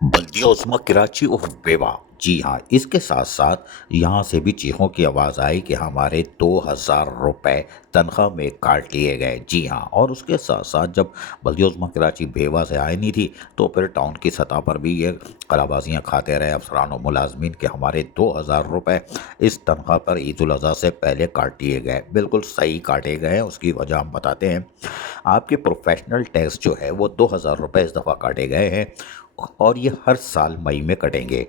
बल्दिया उस्मा कराची और बेवा। जी हाँ, इसके साथ साथ यहाँ से भी चीखों की आवाज़ आई कि हमारे 2,000 रुपये तनख्वाह में काट लिए गए। जी हाँ, और उसके साथ साथ जब बल्दिया उस्मा कराची बेवा से आई नहीं थी तो फिर टाउन की सतह पर भी ये कलाबाजियाँ खाते रहे अफसरान और मुलाजमीन कि हमारे 2,000 रुपये इस तनख्वाह पर ईद उल अज़हा से पहले काट लिए गए। बिल्कुल सही काटे गए हैं, उसकी वजह हम बताते हैं। आपके प्रोफेशनल टैक्स जो है वो 2,000 रुपये इस दफ़ा काटे गए हैं और ये हर साल मई में कटेंगे।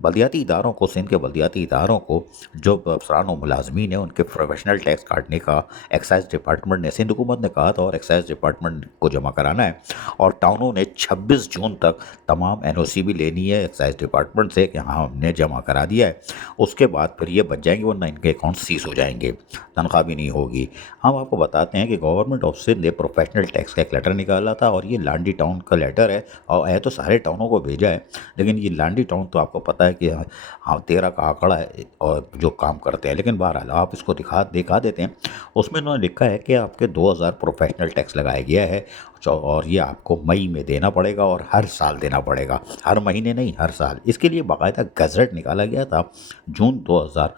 बलदियाती इदारों को, सिंध के बलदियाती इदारों को जो अफसरान और मुलाजमीन हैं उनके प्रोफेशनल टैक्स काटने का एक्साइज डिपार्टमेंट ने, सिंध हुकूमत ने कहा था और एक्साइज डिपार्टमेंट को जमा कराना है। और टाउनों ने 26 जून तक तमाम एनओसी भी लेनी है एक्साइज डिपार्टमेंट से कि हाँ हमने जमा करा दिया है। उसके बाद फिर ये बच जाएंगे, वरना इनके अकाउंट सीज हो जाएंगे, तनख्वाह भी नहीं होगी। हम आपको बताते हैं कि गवर्नमेंट ऑफ सिंध ने प्रोफेशनल टैक्स का एक लेटर निकाला था और ये लांडी टाउन का लेटर है और है तो सारे टाउनों को भेजा है, लेकिन ये लांडी टाउन तो आपको पता है कि हाँ 13 का आंकड़ा है और जो काम करते हैं। लेकिन बहरहाल आप इसको दिखा देते हैं। उसमें उन्होंने लिखा है कि आपके 2,000 प्रोफेशनल टैक्स लगाया गया है और ये आपको मई में देना पड़ेगा और हर साल देना पड़ेगा, हर महीने नहीं, हर साल। इसके लिए बाकायदा गज़ट निकाला गया था जून 2000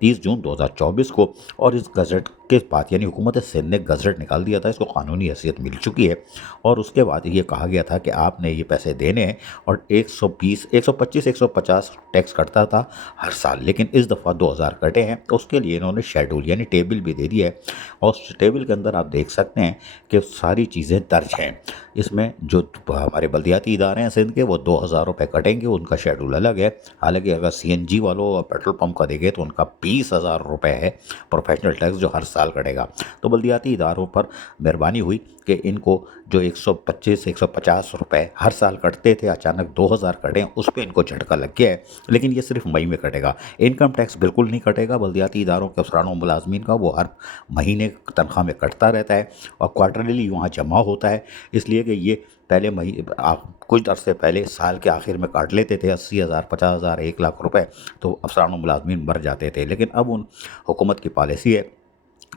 30 जून 2024 को, और इस गज़ट के बाद यानी हुकूमत सिंध ने गज़ट निकाल दिया था, इसको कानूनी हैसियत मिल चुकी है। और उसके बाद ये कहा गया था कि आपने ये पैसे देने हैं और 120 125 150 टैक्स कटता था हर साल, लेकिन इस दफ़ा 2,000 कटे हैं। तो उसके लिए इन्होंने शेड्यूल यानी टेबल भी दे दिया है और उस टेबल के अंदर आप देख सकते हैं कि सारी चीज़ें दर्ज हैं। इसमें जो हमारे बल्दियाती इदारे हैं सिंध के, वो 2,000 रुपये कटेंगे, उनका शेड्यूल अलग है। हालांकि अगर सीएनजी वालों और पेट्रोल पंप का देखें तो उनका 20,000 रुपये है प्रोफेशनल टैक्स जो हर साल कटेगा। तो बल्दियाती इदारों पर मेहरबानी हुई कि इनको जो 125 150 रुपये हर साल कटते थे, अचानक 2,000 कटे, उस पर इनको झटका लग गया है। लेकिन ये सिर्फ मई में कटेगा, इनकम टैक्स बिल्कुल नहीं कटेगा। बल्दियाती इदारों के अफसरान और मुलाजमीन का वो हर महीने तनख्वाह में कटता रहता है और क्वार्टरली वहाँ जमा होता है। इसलिए कि ये पहले कुछ अरसे पहले साल के आखिर में काट लेते थे 80,000 50,000 1 लाख रुपए, तो अफसरान और मुलाजमीन मर जाते थे। लेकिन अब उन हुकूमत की पॉलिसी है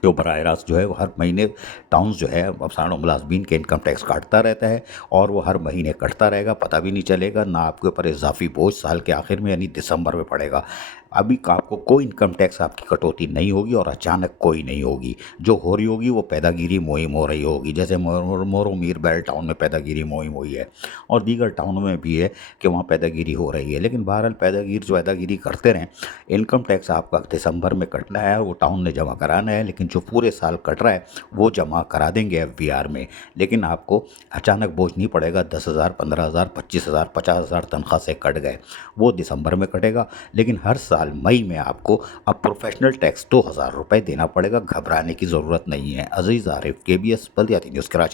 जो बराह रास्त जो है वो हर महीने टाउन्स जो है अफसरान और मुलाजमीन के इनकम टैक्स काटता रहता है और वो हर महीने कटता रहेगा, पता भी नहीं चलेगा, ना आपके ऊपर इजाफी बोझ साल के आखिर में यानी दिसंबर में पड़ेगा। अभी का आपको कोई इनकम टैक्स आपकी कटौती नहीं होगी और अचानक कोई नहीं होगी। जो हो रही होगी वो पैदागिरी मुहिम हो रही होगी, जैसे मोरो मीर बैल टाउन में पैदागिरी मुहिम हुई है और दीगर टाउनों में भी है कि वहाँ पैदागिरी हो रही है। लेकिन बहरहाल पैदागिरी करते रहें, इनकम टैक्स आपका दिसंबर में कटना है, वो टाउन ने जमा कराना है, लेकिन जो पूरे साल कट रहा है वो जमा करा देंगे एफबीआर में। लेकिन आपको अचानक बोझ नहीं पड़ेगा 10,000 15,000 25,000 50,000 तनख्वाह से कट गए, वो दिसंबर में कटेगा। लेकिन हर साल मई में आपको अब प्रोफेशनल टैक्स 2,000 रुपये देना पड़ेगा, घबराने की ज़रूरत नहीं है। अजीज़ आरिफ, KBS बल्दियाती न्यूज़ कराची।